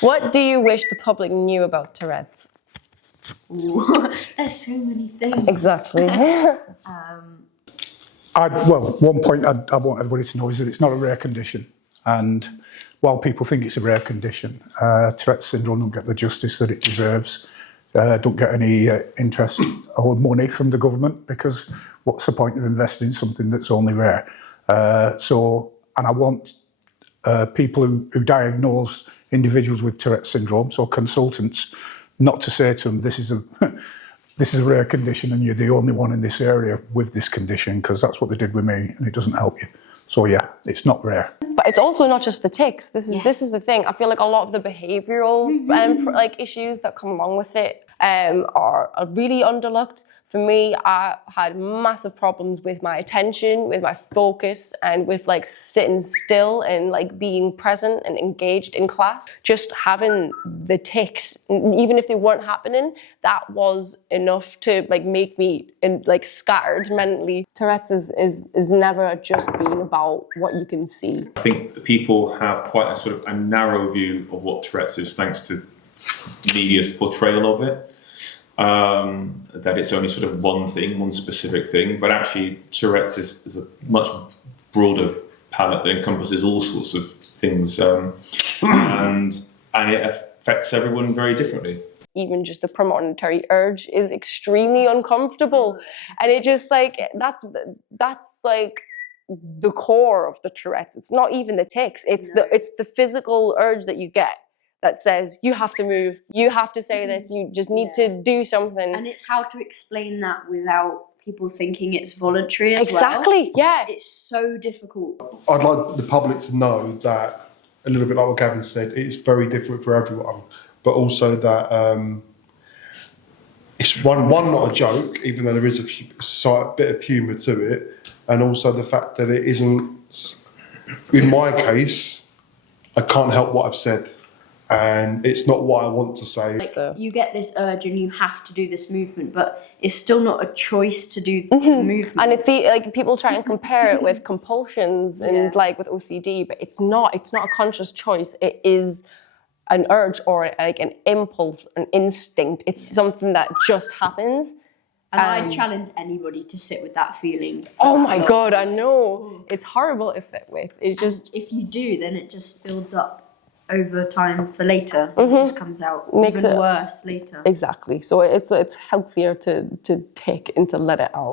What do you wish the public knew about Tourette's? Ooh, there's so many things. Exactly. One point I want everybody to know is that it's not a rare condition. And while people think it's a rare condition, Tourette's syndrome don't get the justice that it deserves. Don't get any interest or money from the government, because what's the point of investing in something that's only rare? And I want people who diagnose individuals with Tourette's syndrome, so consultants, not to say to them, this is a rare condition and you're the only one in this area with this condition, because that's what they did with me and it doesn't help you. So yeah, it's not rare. But it's also not just the tics. This is the thing. I feel like a lot of the behavioural issues that come along with it are really underlooked. For me, I had massive problems with my attention, with my focus, and with like sitting still and like being present and engaged in class. Just having the tics, even if they weren't happening, that was enough to like make me scattered mentally. Tourette's is never just been about what you can see. I think people have quite a sort of a narrow view of what Tourette's is, thanks to media's portrayal of it. That it's only sort of one thing, one specific thing, but actually Tourette's is a much broader palette that encompasses all sorts of things, and it affects everyone very differently. Even just the premonitory urge is extremely uncomfortable, and it just like that's like the core of the Tourette's. It's not even the tics. It's the physical urge that you get that says you have to move, you have to say this, you just need to do something. And it's how to explain that without people thinking it's voluntary as Exactly, well. yeah. It's so difficult. I'd like the public to know that, a little bit like what Gavin said, it's very different for everyone, but also that it's one not a joke, even though there is a slight bit of humour to it, and also the fact that it isn't, in my case, I can't help what I've said. And it's not what I want to say. Like, you get this urge and you have to do this movement, but it's still not a choice to do the movement. And it's like people try and compare it with compulsions and like with OCD, but it's not a conscious choice. It is an urge or like an impulse, an instinct. It's something that just happens. And I challenge anybody to sit with that feeling. Oh my God, I know. It's horrible to sit with. It's just, if you do, then it just builds up over time, so later it just comes out even worse later. Exactly. So it's healthier to take and to let it out.